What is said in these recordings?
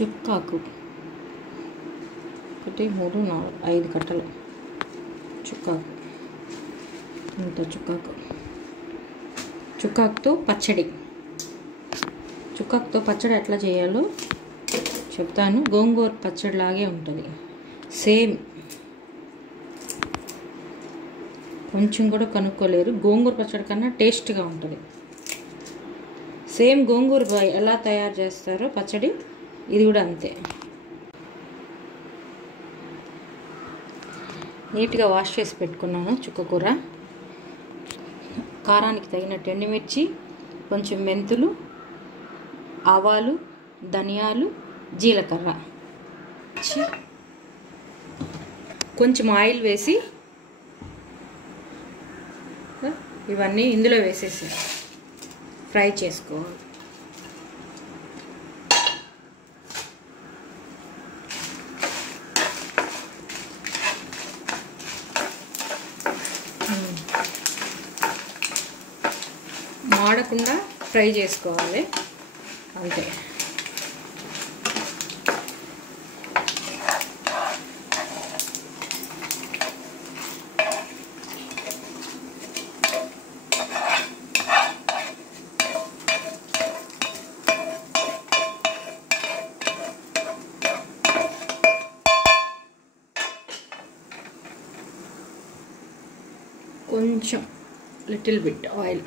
చుక్కాకు 1 3 4 5 కట్టలు చుక్కాకు. ఇంత చుక్కాకుతో పచ్చడి. చుక్కాకుతో పచ్చడి ఎట్లా చేయాలో చెప్తాను. గోంగూర పచ్చడి లాగే ఉంటుంది, సేమ్. కొంచెం కూడా కనుక్కోలేరు, గోంగూర పచ్చడి కన్నా టేస్ట్గా ఉంటుంది. సేమ్ గోంగూర ఎలా తయారు చేస్తారో పచ్చడి ఇది కూడా అంతే. నీట్గా వాష్ చేసి పెట్టుకున్నాను చుక్కకూర. కారానికి తగినట్టు ఎండుమిర్చి, కొంచెం మెంతులు, ఆవాలు, ధనియాలు, జీలకర్ర, కొంచెం ఆయిల్ వేసి ఇవన్నీ ఇందులో వేసేసి ఫ్రై చేసుకోవాలి. మాడకుండా ఫ్రై చేసుకోవాలి అంతే. కొంచెం లిటిల్ బిట్ ఆయిల్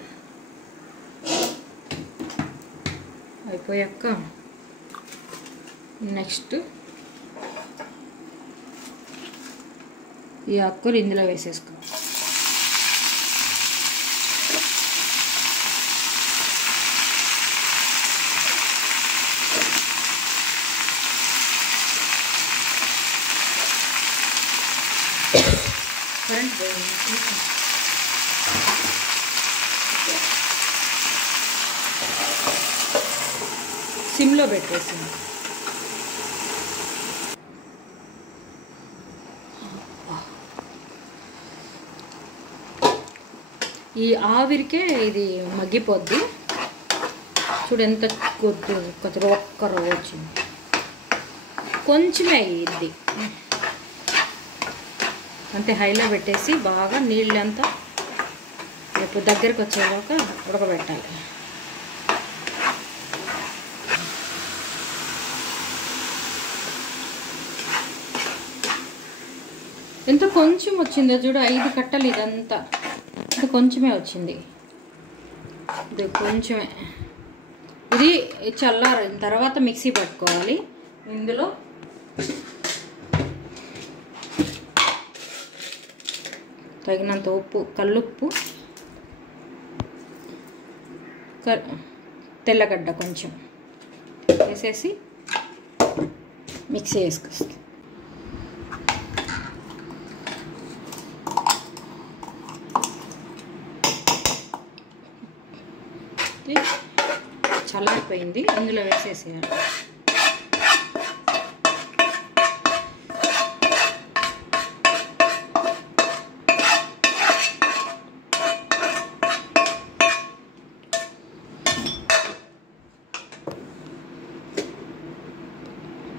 అయిపోయాక నెక్స్ట్ ఈ ఆకుకూర ఇందులో వేసేసుకో. కరెంట్ పోయింది, సిమ్లో పెట్టేసింది. ఈ ఆవిరికే ఇది మగ్గిపోద్ది. చూడు ఎంత కొద్ది ఒక్క రవ్వ వచ్చింది, కొంచెమే అయ్యిద్ది అంతే. హైలో పెట్టేసి బాగా నీళ్ళంతా ఇప్పుడు దగ్గరికి వచ్చేదాకా ఉడకబెట్టాలి. ఎంత కొంచెం వచ్చిందో చూడు, 5 కట్టలు ఇదంతా, ఇది కొంచెమే వచ్చింది. ఇది కొంచెమే. ఇది చల్లారిన తర్వాత మిక్సీ పట్టుకోవాలి. ఇందులో తగినంత ఉప్పు, కల్లుప్పు, తెల్లగడ్డ కొంచెం వేసేసి మిక్సీ వేసుకొస్తాం. చల్లారిపోయింది, ఇందులో వేసేసేయాలి.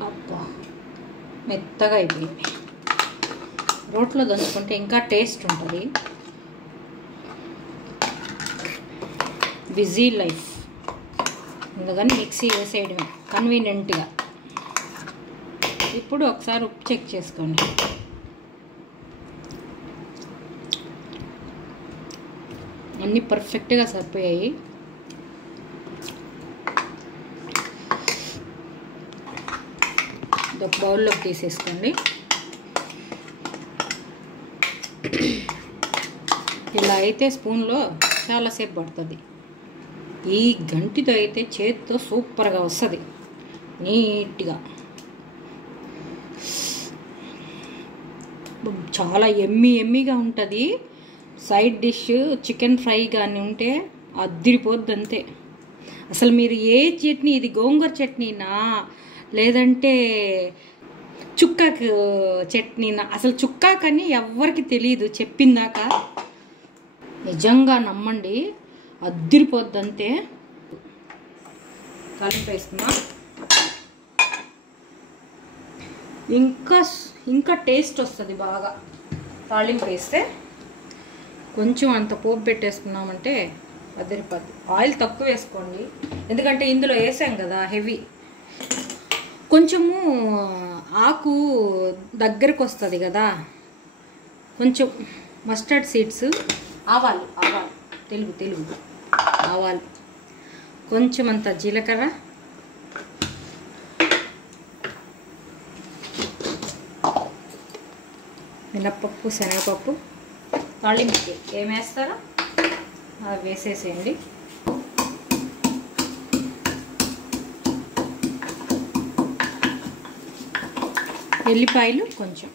అబ్బా మెత్తగా అయిపోయింది. రోట్లో దంచుకుంటే ఇంకా టేస్ట్ ఉంటుంది. బిజీ లైఫ్ అందుకని మిక్సీ వేసేయడమే కన్వీనియంట్గా. ఇప్పుడు ఒకసారి ఉప్పు చెక్ చేసుకోండి. అన్నీ పర్ఫెక్ట్గా సరిపోయాయి. ఒక బౌల్లోకి తీసేసుకోండి. ఇలా అయితే స్పూన్లో చాలాసేపు పడుతుంది. ఈ గంటితో అయితే చేతితో సూపర్గా వస్తుంది, నీట్గా. చాలా ఎమ్మీగా ఉంటుంది. సైడ్ డిష్ చికెన్ ఫ్రై కానీ ఉంటే అద్దిరిపోద్ది అంతే. అసలు మీరు ఏ చట్నీ, ఇది గోంగూర చట్నీనా లేదంటే చుక్కాకు చట్నీనా, అసలు చుక్కాకని ఎవ్వరికి తెలియదు చెప్పిందాక. నిజంగా నమ్మండి, అద్దిరిపోద్ది అంతే. కలిపేస్తున్నా. ఇంకా టేస్ట్ వస్తుంది బాగా తాళింపు వేస్తే. కొంచెం అంత పోపు పెట్టేసుకున్నామంటే అదిరిపోద్ది. ఆయిల్ తక్కువ వేసుకోండి, ఎందుకంటే ఇందులో వేసాం కదా హెవీ. కొంచెము ఆకు దగ్గరకు వస్తుంది కదా, కొంచెం మస్టర్డ్ సీడ్స్, ఆవాలు తెలుగు ఆవాలు, కొంచెం అంత జీలకర్ర, మినప్పప్పు, శనగపప్పు. తాళింపుకి ఏం వేస్తారో అవి వేసేసేయండి. ఎల్లిపాయలు కొంచెం,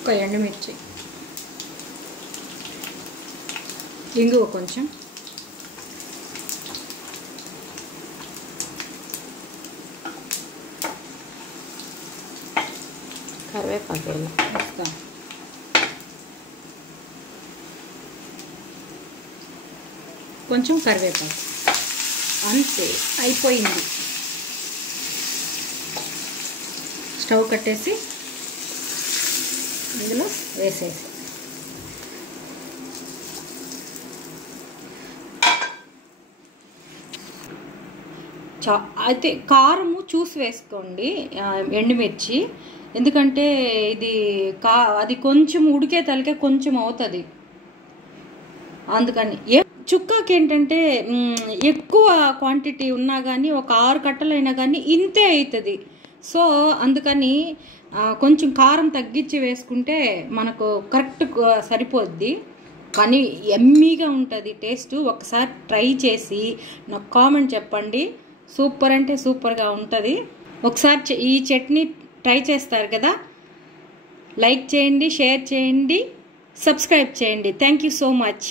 ఒక ఎండుమిర్చి, ఇంగువ కొంచెం, కరివేపాకు వేస్తాం. కొంచెం కరివేపాకు, అంతే అయిపోయింది. స్టవ్ కట్టేసి ఇందులో వేసేసి అయితే కారము చూసి వేసుకోండి, ఎండుమిర్చి. ఎందుకంటే ఇది అది కొంచెం ఉడికే తలకే కొంచెం అవుతుంది, అందుకని. చుక్కాకి ఏంటంటే ఎక్కువ క్వాంటిటీ ఉన్నా కానీ ఒక 6 కట్టలైనా కానీ ఇంతే అవుతుంది. సో అందుకని కొంచెం కారం తగ్గించి వేసుకుంటే మనకు కరెక్ట్ సరిపోద్ది. కానీ ఎమ్మీగా ఉంటుంది టేస్ట్. ఒకసారి ట్రై చేసి నాకు కామెంట్ చెప్పండి. సూపర్ అంటే సూపర్గా ఉంటుంది. ఒకసారి ఈ చట్నీ ట్రై చేస్తారు కదా, లైక్ చేయండి, షేర్ చేయండి, సబ్స్క్రైబ్ చేయండి. Thank you so much.